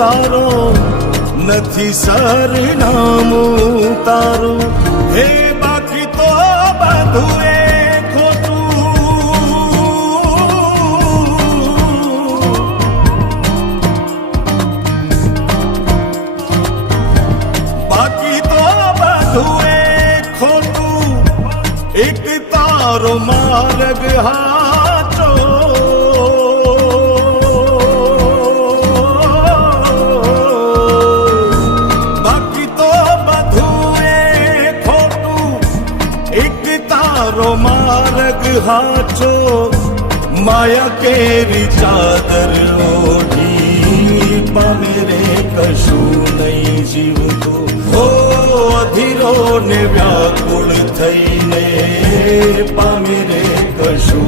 તારો નથી સરનામું તારું હે બાકી તો બધું એ एक तारो मार्ग हाचो बाकी तो बधुए खोटू एक तारो मार्ग हाचो माया केरी चादर ओढ़ी पामेरे कशु नहीं जीवतो हो अधीरो ने व्याकुल थईने पामे रे कशु